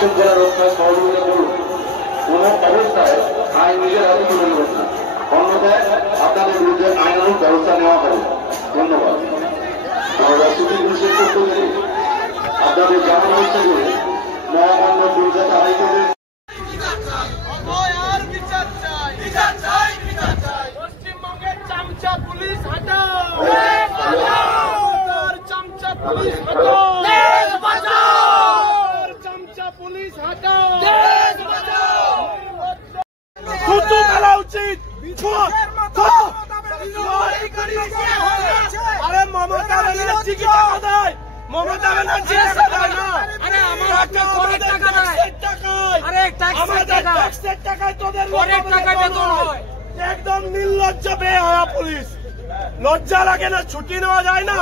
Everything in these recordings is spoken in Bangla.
শৃঙ্খলা রক্ষায় সহযোগিতা করুন। কোন অবস্থায় আইন নিজের হাতে তুলে নেবেন না, অন্যথায় আপনাদের বিরুদ্ধে আইনানুগ ব্যবস্থা নেওয়া হবে। ধন্যবাদ। সিটি পুলিশের পক্ষ থেকে আপনাদের জানানো হচ্ছে যে মহামান্য কলকাতা হাইকোর্টের পশ্চিমবঙ্গের চামচা পুলিশ হটাও, চামচা পুলিশ হটাও, চামচা পুলিশ হটাও, থুতু ফেলা উচিত। আরে মমতা ব্যানার্জি কি টাকা দেয়? মমতা ব্যানার্জি টাকা দেয় না। আরে আমার হাতে করের টাকা দেয়, আরে ট্যাক্সের টাকায় তোদের করের টাকা বেতন হয়। একদম নির্লজ্জ বেহায়া পুলিশ, লজ্জা লাগে না? ছুটি নেওয়া যায় না?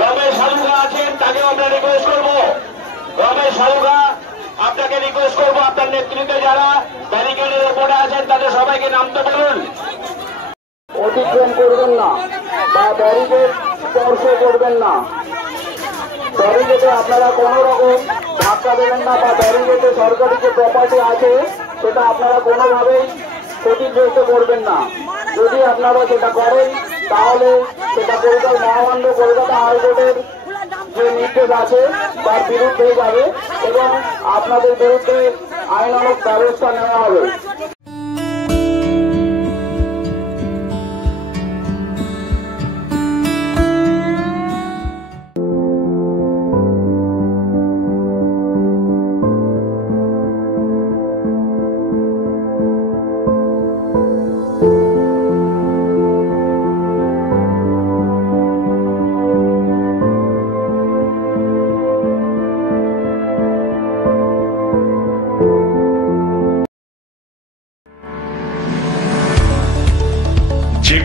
রমেশ হালুকা আছেন, তাকেও আমরা রিকোয়েস্ট করবো। রমেশ হালুকা, আপনাকে রিকোয়েস্ট করবো, আপনার নেতৃত্বে যারা ব্যারিকেডের ওপরে আছেন তাদের সবাইকে নামতে বলুন। অতিক্রম করবেন না বা ব্যারিকেড স্পর্শ করবেন না। ব্যারিকেডে আপনারা কোন রকম ধাক্কা দেবেন না বা ব্যারিকেডে সরকারি যে প্রপার্টি আছে সেটা আপনারা কোনোভাবেই ক্ষতিগ্রস্ত করবেন না। যদি আপনারা সেটা করেন তাহলে সেটা মহামান্য কলকাতা হাইকোর্টের যে নির্দেশ আছে তার বিরুদ্ধে যাবে এবং আপনাদের বিরুদ্ধে আইনানুগ ব্যবস্থা নেওয়া হবে।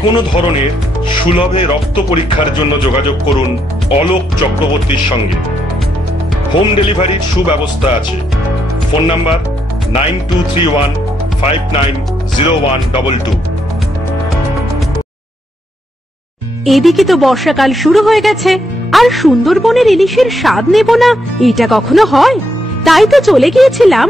কোনো ধরনের সুলভে রক্ত পরীক্ষার জন্য যোগাযোগ করুন অলোক চক্রবর্তীর সঙ্গে। হোম ডেলিভারির সুব্যবস্থা আছে। Phone number 9231590122। এদিকে তো বর্ষাকাল শুরু হয়ে গেছে, আর সুন্দরবনের ইলিশের স্বাদ নেব না এটা কখনো হয়? তাই তো চলে গিয়েছিলাম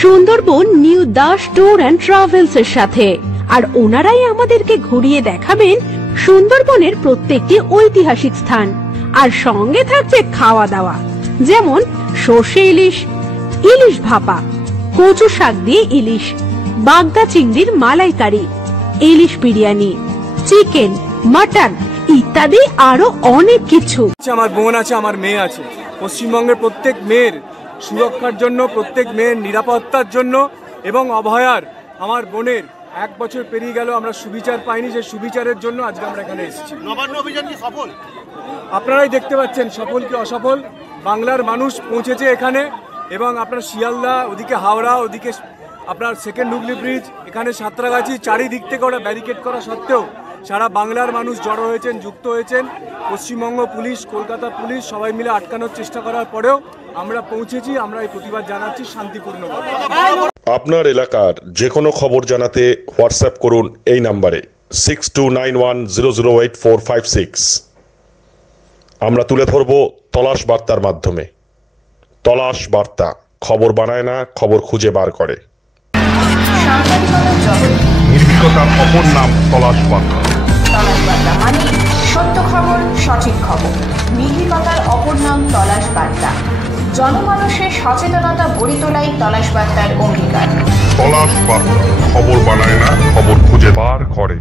Sundarban new Das tour and travels এর সাথে, আর ওনারাই আমাদেরকে ঘুরিয়ে দেখাবেন সুন্দরবনের প্রত্যেকটি ঐতিহাসিক স্থান, আর সঙ্গে থাকছে খাওয়া দাওয়া, যেমন সর্ষে ইলিশ, ইলিশ ভাপা, কচু শাক দিয়ে ইলিশ, বাগদা চিংড়ির মালাইকারি, ইলিশ বিরিয়ানি, চিকেন, মাটন ইত্যাদি আরো অনেক কিছু। আমার বোন আছে, আমার মেয়ে আছে। পশ্চিমবঙ্গের প্রত্যেক মেয়ের সুরক্ষার জন্য, প্রত্যেক মেয়ের নিরাপত্তার জন্য এবং অভয়ার আমার বোনের 1 বছর পেরিয়ে গেল, আমরা সুবিচার পাইনি, যে সুবিচারের জন্য আজকে আমরা এখানে এসেছি। নবান্ন অভিযান কি সফল? আপনারাই দেখতে পাচ্ছেন সফল কি অসফল। বাংলার মানুষ পৌঁছেছে এখানে, এবং আপনার শিয়ালদা, ওদিকে হাওড়া, ওদিকে আপনার সেকেন্ড হুগলি ব্রিজ, এখানে সাঁতরাগাছি, চারিদিক থেকে ওরা ব্যারিকেড করা সত্ত্বেও সারা বাংলার মানুষ জড়ো হয়েছেন, যুক্ত হয়েছেন। পশ্চিমবঙ্গ পুলিশ, কলকাতা পুলিশ সবাই মিলে আটকানোর চেষ্টা করার পরেও আমরা পৌঁছেছি। আমরা এই প্রতিবাদ জানাচ্ছি শান্তিপূর্ণভাবে। আপনার এলাকার যে কোনো খবর জানাতে হোয়াটসঅ্যাপ করুন এই নাম্বারে 6291008456। আমরা তুলে ধরব তলাশ বার্তার মাধ্যমে। তলাশ বার্তা, খবর বানায় না, খবর খুঁজে বার করে। নির্ভীকতার অপর নাম তলাশ বার্তা। তলাশ বার্তা মানে সত্য খবর, সঠিক খবর। নির্ভীকতার অপর নাম তলাশ বার্তা। জনমানুষের সচেতনতা গড়ে তোলাই তলাশ বার্তার অঙ্গীকার। তলাশ বার্তা, খবর বানায় না, খবর খুঁজে বার করে।